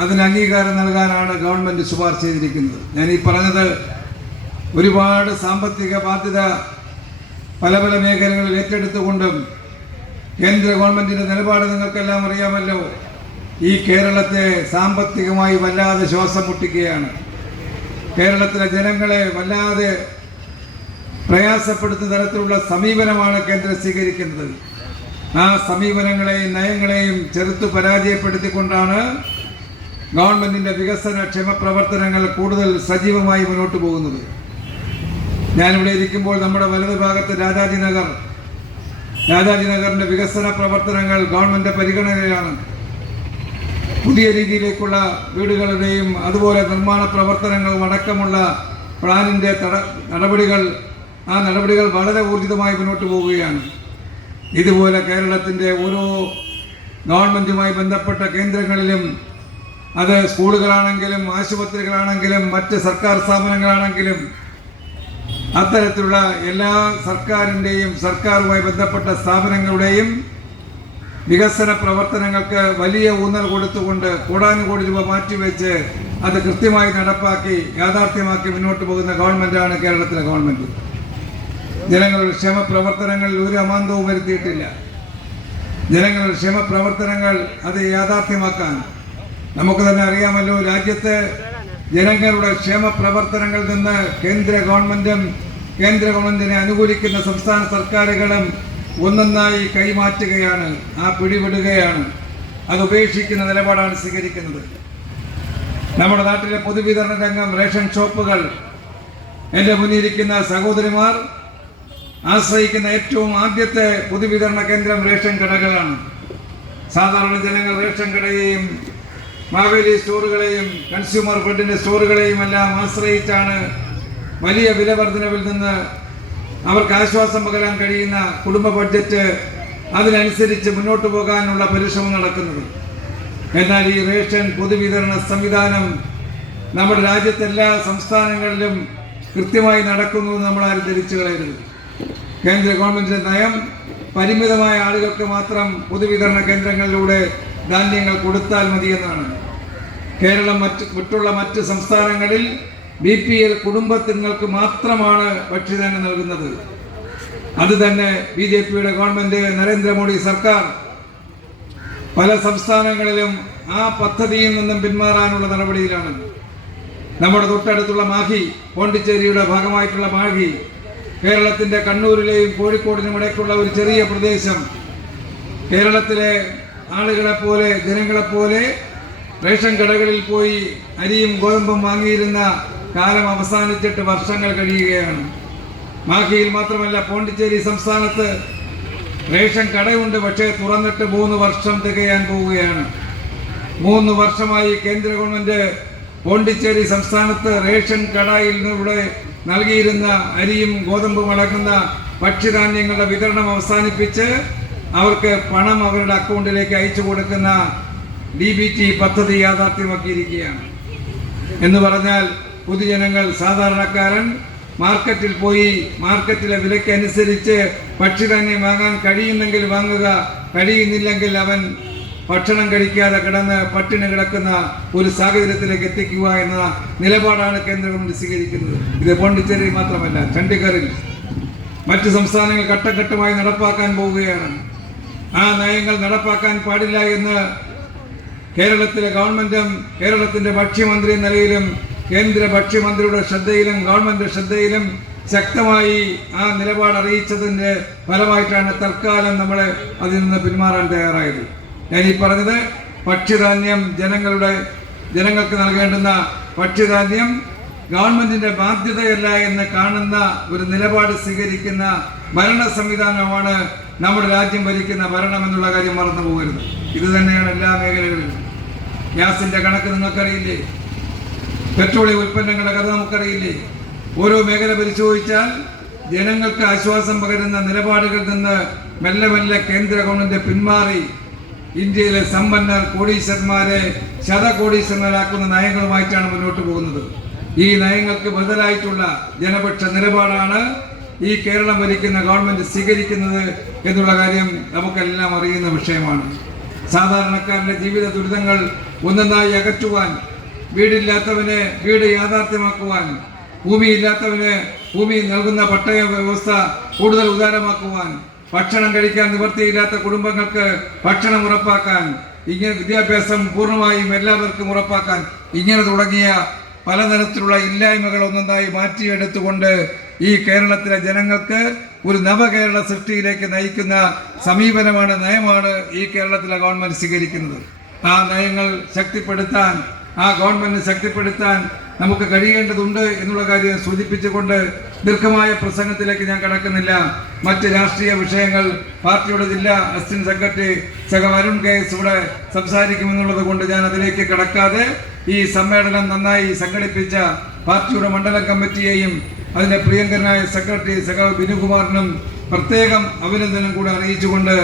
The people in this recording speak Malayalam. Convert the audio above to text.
അതിന് അംഗീകാരം നൽകാനാണ് ഗവൺമെന്റ് ശുപാർശ ചെയ്തിരിക്കുന്നത്. ഞാൻ ഈ പറഞ്ഞത് ഒരുപാട് സാമ്പത്തിക ബാധ്യത പല പല മേഖലകളിൽ ഏറ്റെടുത്തുകൊണ്ടും കേന്ദ്ര ഗവൺമെന്റിന്റെ നിലപാട് നിങ്ങൾക്കെല്ലാം അറിയാമല്ലോ. ഈ കേരളത്തെ സാമ്പത്തികമായി വല്ലാതെ ശ്വാസം മുട്ടിക്കുകയാണ്. കേരളത്തിലെ ജനങ്ങളെ വല്ലാതെ പ്രയാസപ്പെടുത്തുന്ന തരത്തിലുള്ള സമീപനമാണ് കേന്ദ്രം സ്വീകരിക്കുന്നത്. ആ സമീപനങ്ങളെയും നയങ്ങളെയും ചെറുത്തു പരാജയപ്പെടുത്തിക്കൊണ്ടാണ് ഗവൺമെന്റിന്റെ വികസന ക്ഷേമ പ്രവർത്തനങ്ങൾ കൂടുതൽ സജീവമായി മുന്നോട്ട് പോകുന്നത്. ഞാനിവിടെ ഇരിക്കുമ്പോൾ നമ്മുടെ വലതു ഭാഗത്ത് രാജാജി നഗർ. രാജാജി നഗറിന്റെ വികസന പ്രവർത്തനങ്ങൾ ഗവൺമെന്റ് പരിഗണനയിലാണ്. പുതിയ രീതിയിലേക്കുള്ള വീടുകളുടെയും അതുപോലെ നിർമ്മാണ പ്രവർത്തനങ്ങളും അടക്കമുള്ള പ്ലാനിന്റെ നടപടികൾ ആ നടപടികൾ വളരെ ഊർജിതമായി മുന്നോട്ട് പോവുകയാണ്. ഇതുപോലെ കേരളത്തിന്റെ ഓരോ ഗവൺമെന്റുമായി ബന്ധപ്പെട്ട കേന്ദ്രങ്ങളിലും അത് സ്കൂളുകളാണെങ്കിലും ആശുപത്രികളാണെങ്കിലും മറ്റ് സർക്കാർ സ്ഥാപനങ്ങളാണെങ്കിലും അത്തരത്തിലുള്ള എല്ലാ സർക്കാരിന്റെയും സർക്കാരുമായി ബന്ധപ്പെട്ട സ്ഥാപനങ്ങളുടെയും വികസന പ്രവർത്തനങ്ങൾക്ക് വലിയ ഊന്നൽ കൊടുത്തുകൊണ്ട് കോടാനുകോടി രൂപ മാറ്റിവെച്ച് അത് കൃത്യമായി നടപ്പാക്കി യാഥാർത്ഥ്യമാക്കി മുന്നോട്ട് പോകുന്ന ഗവൺമെന്റാണ് കേരളത്തിലെ ഗവൺമെന്റ് ജനങ്ങളുടെ ക്ഷേമ പ്രവർത്തനങ്ങളിൽ ഒരു അമാന്തവും വരുത്തിയിട്ടില്ല. ജനങ്ങളുടെ ക്ഷേമപ്രവർത്തനങ്ങൾ അത് യാഥാർത്ഥ്യമാക്കാൻ നമുക്ക് തന്നെ അറിയാമല്ലോ രാജ്യത്തെ ജനങ്ങളുടെ ക്ഷേമ പ്രവർത്തനങ്ങളിൽ നിന്ന് കേന്ദ്ര ഗവൺമെന്റും കേന്ദ്ര ഗവൺമെന്റിനെ അനുകൂലിക്കുന്ന സംസ്ഥാന സർക്കാരുകളും ഒന്നൊന്നായി കൈമാറ്റുകയാണ് ആ പിടിപെടുകയാണ്. അത് ഉപേക്ഷിക്കുന്ന നിലപാടാണ് സ്വീകരിക്കുന്നത്. നമ്മുടെ നാട്ടിലെ പൊതുവിതരണ രംഗം റേഷൻ ഷോപ്പുകൾ എന്റെ മുന്നിലിരിക്കുന്ന സഹോദരിമാർ ആശ്രയിക്കുന്ന ഏറ്റവും ആദ്യത്തെ പൊതുവിതരണ കേന്ദ്രം റേഷൻ കടകളാണ്. സാധാരണ ജനങ്ങൾ റേഷൻ കടയെയും മാവേലി സ്റ്റോറുകളെയും കൺസ്യൂമർ ഫണ്ടിന്റെ സ്റ്റോറുകളെയും എല്ലാം ആശ്രയിച്ചാണ് വലിയ വില വർധനവിൽ നിന്ന് അവർക്ക് ആശ്വാസം പകരാൻ കഴിയുന്ന കുടുംബ ബഡ്ജറ്റ് അതിനനുസരിച്ച് മുന്നോട്ട് പോകാനുള്ള പരിശ്രമം നടക്കുന്നത്. എന്നാൽ ഈ റേഷൻ പൊതുവിതരണ സംവിധാനം നമ്മുടെ രാജ്യത്തെ എല്ലാ സംസ്ഥാനങ്ങളിലും കൃത്യമായി നടക്കുന്നു നമ്മൾ ആരും ധരിച്ചു കളയരുത്. കേന്ദ്ര ഗവൺമെന്റിന്റെ നയം പരിമിതമായ ആളുകൾക്ക് മാത്രം പൊതുവിതരണ കേന്ദ്രങ്ങളിലൂടെ ധാന്യങ്ങൾ കൊടുത്താൽ മതിയെന്നാണ്. കേരളം മറ്റ് മറ്റുള്ള മറ്റ് സംസ്ഥാനങ്ങളിൽ ബി പി എൽ കുടുംബത്തിങ്ങൾക്ക് മാത്രമാണ് ഭക്ഷ്യധാന്യം നൽകുന്നത്. അത് തന്നെ ബി ജെ പിയുടെ ഗവൺമെന്റ് നരേന്ദ്രമോദി സർക്കാർ. പല സംസ്ഥാനങ്ങളിലും ആ പദ്ധതിയിൽ നിന്നും പിന്മാറാനുള്ള നടപടിയിലാണ്. നമ്മുടെ തൊട്ടടുത്തുള്ള മാഹി പോണ്ടിച്ചേരിയുടെ ഭാഗമായിട്ടുള്ള മാഹി കേരളത്തിന്റെ കണ്ണൂരിലെയും കോഴിക്കോടിനും ഇടയ്ക്കുള്ള ഒരു ചെറിയ പ്രദേശം. കേരളത്തിലെ ആളുകളെ പോലെ ജനങ്ങളെ പോലെ റേഷൻ കടകളിൽ പോയി അരിയും ഗോതമ്പും വാങ്ങിയിരുന്ന കാലം അവസാനിച്ചിട്ട് വർഷങ്ങൾ കഴിയുകയാണ്. മാഹിയിൽ മാത്രമല്ല പോണ്ടിച്ചേരി സംസ്ഥാനത്ത് റേഷൻ കടയുണ്ട് പക്ഷേ തുറന്നിട്ട് മൂന്ന് വർഷം തികയാൻ പോവുകയാണ്. മൂന്ന് വർഷമായി കേന്ദ്ര ഗവൺമെന്റ് പോണ്ടിച്ചേരി സംസ്ഥാനത്ത് റേഷൻ കടയിൽ നിന്നിവിടെ നൽകിയിരുന്ന അരിയും ഗോതമ്പും അടങ്ങുന്ന ഭക്ഷ്യധാന്യങ്ങളുടെ വിതരണം അവസാനിപ്പിച്ച് അവർക്ക് പണം അവരുടെ അക്കൗണ്ടിലേക്ക് അയച്ചു കൊടുക്കുന്ന ഡി ബി ടി പദ്ധതി യാഥാർത്ഥ്യമാക്കിയിരിക്കുകയാണ്. എന്ന് പറഞ്ഞാൽ പൊതുജനങ്ങൾ സാധാരണക്കാരൻ മാർക്കറ്റിൽ പോയി മാർക്കറ്റിലെ വിലയ്ക്കനുസരിച്ച് തന്നെ വാങ്ങാൻ കഴിയുന്നെങ്കിൽ വാങ്ങുക കഴിയുന്നില്ലെങ്കിൽ അവൻ ഭക്ഷണം കഴിക്കാതെ കിടന്ന് പട്ടിണി കിടക്കുന്ന ഒരു സാഹചര്യത്തിലേക്ക് എത്തിക്കുക എന്ന നിലപാടാണ് കേന്ദ്ര ഗവൺമെന്റ് സ്വീകരിക്കുന്നത്. ഇത് പോണ്ടിച്ചേരി മാത്രമല്ല ചണ്ഡീഗറിൽ മറ്റ് സംസ്ഥാനങ്ങൾ ഘട്ടഘട്ടമായി നടപ്പാക്കാൻ പോവുകയാണ്. ആ നയങ്ങൾ നടപ്പാക്കാൻ പാടില്ല എന്ന് കേരളത്തിലെ ഗവൺമെന്റും കേരളത്തിന്റെ ഭക്ഷ്യമന്ത്രി നിലയിലും കേന്ദ്ര ഭക്ഷ്യമന്ത്രിയുടെ ശ്രദ്ധയിലും ഗവൺമെന്റ് ശ്രദ്ധയിലും ശക്തമായി ആ നിലപാട് അറിയിച്ചതിന്റെ ഫലമായിട്ടാണ് തൽക്കാലം നമ്മളെ അതിൽ നിന്ന് പിന്മാറാൻ തയ്യാറായത്. ഞാൻ ഈ പറഞ്ഞത് ഭക്ഷ്യധാന്യം ജനങ്ങളുടെ ജനങ്ങൾക്ക് നൽകേണ്ടുന്ന ഭക്ഷ്യധാന്യം ഗവൺമെന്റിന്റെ ബാധ്യതയല്ല എന്ന് കാണുന്ന ഒരു നിലപാട് സ്വീകരിക്കുന്ന ഭരണ സംവിധാനമാണ് നമ്മുടെ രാജ്യം ഭരിക്കുന്ന ഭരണം എന്നുള്ള കാര്യം മറന്നു പോകരുത്. ഇത് തന്നെയാണ് എല്ലാ മേഖലകളിലും. ഗ്യാസിന്റെ കണക്ക് നിങ്ങൾക്കറിയില്ലേ? പെട്രോളിയം ഉൽപ്പന്നങ്ങളുടെ കഥ നമുക്കറിയില്ലേ? ഓരോ മേഖല പരിശോധിച്ചാൽ ജനങ്ങൾക്ക് ആശ്വാസം പകരുന്ന നിലപാടുകളിൽ നിന്ന് മെല്ലെ മെല്ലെ കേന്ദ്ര ഗവൺമെന്റ് പിന്മാറി ഇന്ത്യയിലെ സമ്പന്നർ കോടീശ്വരന്മാരെ ശതകോടീശ്വരന്മാരാക്കുന്ന നയങ്ങളുമായിട്ടാണ് മുന്നോട്ട് പോകുന്നത്. ഈ നയങ്ങൾക്ക് ബദലായിട്ടുള്ള ജനപക്ഷ നിലപാടാണ് ഈ കേരളം ഭരിക്കുന്ന ഗവൺമെന്റ് സ്വീകരിക്കുന്നത് എന്നുള്ള കാര്യം നമുക്കെല്ലാം അറിയുന്ന വിഷയമാണ്. സാധാരണക്കാരന്റെ ജീവിത ദുരിതങ്ങൾ ഒന്നൊന്നായി അകറ്റുവാൻ വീടില്ലാത്തവന് വീട് യാഥാർത്ഥ്യമാക്കുവാൻ ഭൂമിയില്ലാത്തവന് ഭൂമി നൽകുന്ന പട്ടയ വ്യവസ്ഥ കൂടുതൽ ഉദാരമാക്കുവാൻ ഭക്ഷണം കഴിക്കാൻ നിവൃത്തിയില്ലാത്ത കുടുംബങ്ങൾക്ക് ഭക്ഷണം ഉറപ്പാക്കാൻ ഇങ്ങനെ വിദ്യാഭ്യാസം പൂർണമായും എല്ലാവർക്കും ഉറപ്പാക്കാൻ ഇങ്ങനെ തുടങ്ങിയ പലതരത്തിലുള്ള ഇല്ലായ്മകൾ ഒന്നൊന്നായി മാറ്റിയെടുത്തുകൊണ്ട് ഈ കേരളത്തിലെ ജനങ്ങൾക്ക് ഒരു നവകേരള സൃഷ്ടിയിലേക്ക് നയിക്കുന്ന സമീപനമാണ് നയമാണ് ഈ കേരളത്തിലെ ഗവൺമെന്റ് സ്വീകരിക്കുന്നത്. ആ നയങ്ങൾ ശക്തിപ്പെടുത്താൻ ആ ഗവൺമെന്റ് ശക്തിപ്പെടുത്താൻ നമുക്ക് കഴിയേണ്ടതുണ്ട് എന്നുള്ള കാര്യം സൂചിപ്പിച്ചുകൊണ്ട് ദീർഘമായ പ്രസംഗത്തിലേക്ക് ഞാൻ കടക്കുന്നില്ല. മറ്റ് രാഷ്ട്രീയ വിഷയങ്ങൾ പാർട്ടിയുടെ ജില്ലാ അസിസ്റ്റന്റ് സെക്രട്ടറി സഹ അരുൺ കെ എസ് ഇവിടെ സംസാരിക്കുമെന്നുള്ളത് കൊണ്ട് ഞാൻ അതിലേക്ക് കടക്കാതെ ഈ സമ്മേളനം നന്നായി സംഘടിപ്പിച്ച പാർട്ടിയുടെ മണ്ഡലം കമ്മിറ്റിയെയും അതിന്റെ പ്രിയങ്കരനായ സെക്രട്ടറി സഖാവ് ബിനുകുമാറിനും പ്രത്യേകം അഭിനന്ദനം കൂടെ അറിയിച്ചുകൊണ്ട്